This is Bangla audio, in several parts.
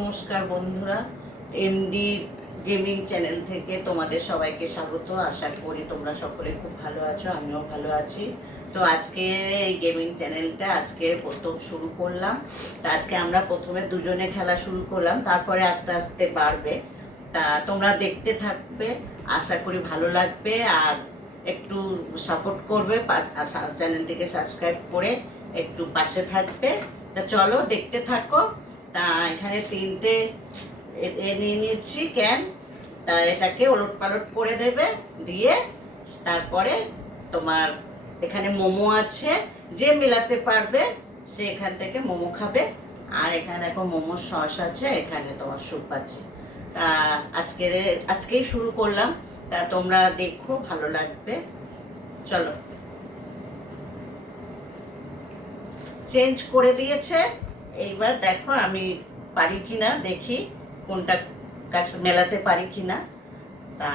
নমস্কার বন্ধুরা, এমডি গেমিং চ্যানেল থেকে তোমাদের সবাইকে স্বাগত। আশা করি তোমরা সকলে খুব ভালো আছো, আমিও ভালো আছি। তো আজকে এই গেমিং চ্যানেলটা আজকে প্রথম শুরু করলাম। তা আজকে আমরা প্রথমে দুজনে খেলা শুরু করলাম, তারপরে আস্তে আস্তে বাড়বে। তা তোমরা দেখতে থাকবে, আশা করি ভালো লাগবে। আর একটু সাপোর্ট করবে, চ্যানেলটিকে সাবস্ক্রাইব করে একটু পাশে থাকবে। তা চলো দেখতে থাকো। তা এখানে তিনটে নিয়ে নিচ্ছি ক্যান। তা এটাকে ওলট পালট করে দেবে, দিয়ে তারপরে তোমার এখানে মোমো আছে, যে মেলাতে পারবে সে এখান থেকে মোমো খাবে। আর এখানে দেখো মোমো সস আছে, এখানে তোমার স্যুপ আছে। তা আজকেই শুরু করলাম। তা তোমরা দেখো, ভালো লাগবে। চলো, চেঞ্জ করে দিয়েছে। এইবার দেখো আমি পারি কিনা, দেখি কোনটা কাছে মেলাতে পারি কিনা। তা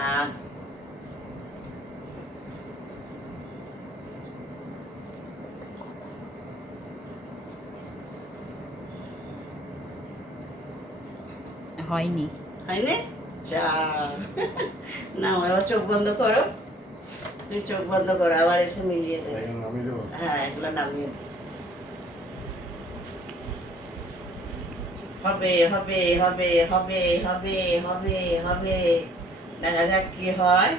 হয়নি। হয়নি? চা না, এবার চোখ বন্ধ করো। তুমি চোখ বন্ধ করো, আবার এসে মিলিয়ে দেবে। হ্যাঁ, এগুলো নামিয়ে হবে হবে হবে হবে হবে হবে হবে। দেখা যাক কি হয়।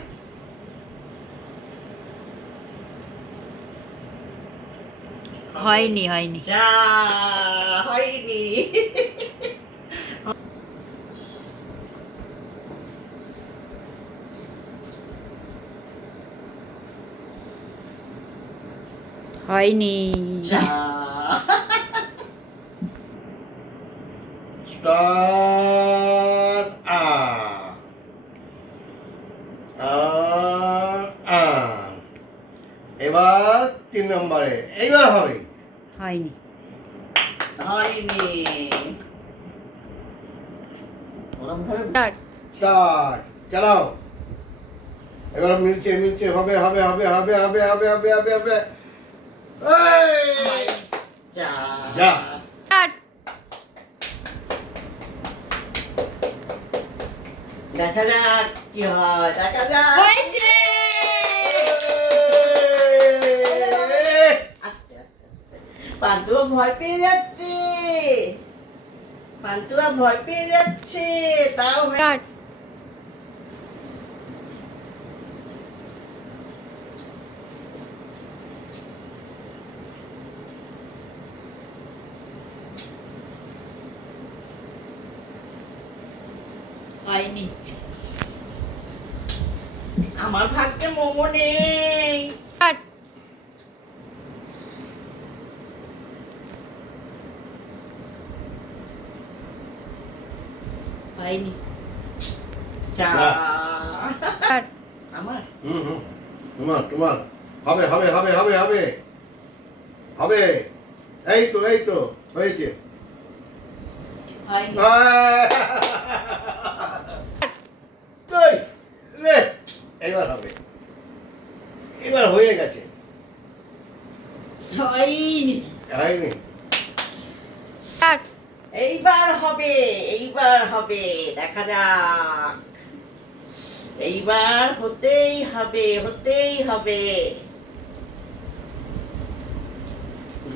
হয়নি হয়নি যা হয়নি। হয়নি। যা স্টার এবার 3 নম্বরে এইবার হবে। হয়নি। হয়নি। স্টার্ট, চালাও। এবার মিলছে মিলছে, হবে হবে হবে হবে হবে হবে হবে হবে হবে। এই! যা যা। দেখা যাক কি হয়, দেখা যাক। হয়েছে। আস্তে আস্তে আস্তে। পান্তুয়া ভয় পেয়ে যাচ্ছে, পান্তুয়া ভয় পেয়ে যাচ্ছে। তাও হয়নি। আমার ভাগ্যে মোমো নেই। হয়নি। যা না। আমার তোমার তোমার হবে হবে হবে হবে হবে হবে। এই তো এই তো হয়েছে। হয়নি। এই, রে, এবার হবে, এবার হয়ে গেছে। হয়নি। হয়নি। এইবার হবে, এইবার হবে, দেখা যাক। এইবার হতেই হবে, হতেই হবে।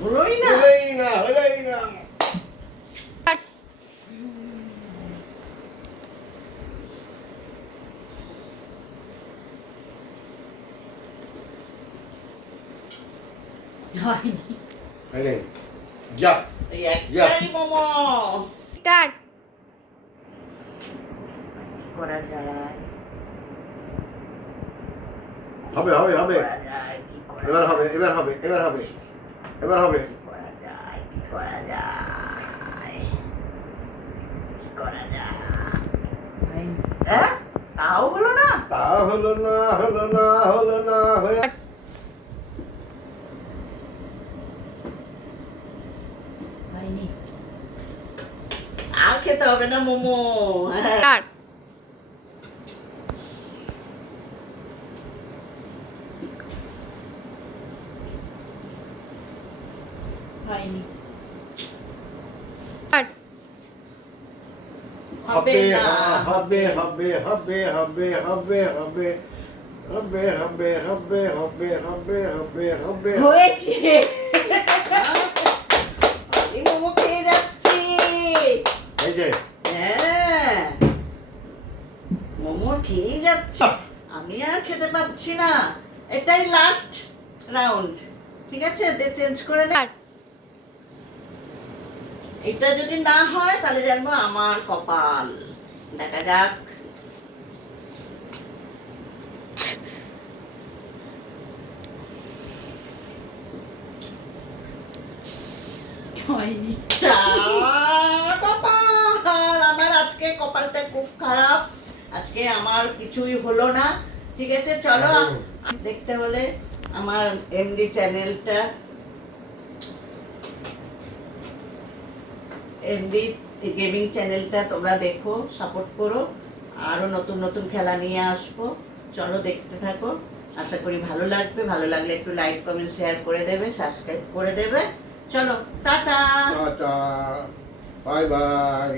হলোই না। হলেই না হলেই না। হয়নি। হলেই যা। এই একটাই মোমো স্টার্ট। করা যায়, হবে হবে হবে। করা যায়, কি করা এবার হবে যায়, এবার হবে এবার হবে এবার হবে। কি করা যায়, কি করা যায়, কি করা যায়। হয়নি। হ্যাঁ, তাও হলো না। তা হলো না হলো না হলো না হয়ে। হয়নি। আর খেতে হবে না মোমো। হ্যাঁ। স্টার্ট। হয়নি। হবে না, হবে হবে হবে হবে হবে হবে হবে হবে হবে হবে হবে হবে হবে হয়েছে। আমি মোমো খেয়ে যাচ্ছি। এই যে হ্যাঁ, মোমো খেয়ে যাচ্ছি, আমি আর খেতে পাচ্ছি না। এটাই লাস্ট রাউন্ড, ঠিক আছে? চেঞ্জ করে নে। এটা যদি না হয় তাহলে জানবো আমার কপাল। দেখা যাক। হয়নি। যা কপাল! আমার আজকে কপালটা খুব খারাপ। আজকে আমার কিছুই হলো না। ঠিক আছে, চলো দেখতে হলে আমার এমডি চ্যানেলটা, এমডি গেমিং চ্যানেলটা তোমরা দেখো, সাপোর্ট করো। আরো নতুন নতুন খেলা নিয়ে আসবো। চলো দেখতে থাকো, আশা করি ভালো লাগবে। ভালো লাগলে একটু লাইক কমেন্ট শেয়ার করে দেবে, সাবস্ক্রাইব করে দেবে। চলো টাটা। Tata bye bye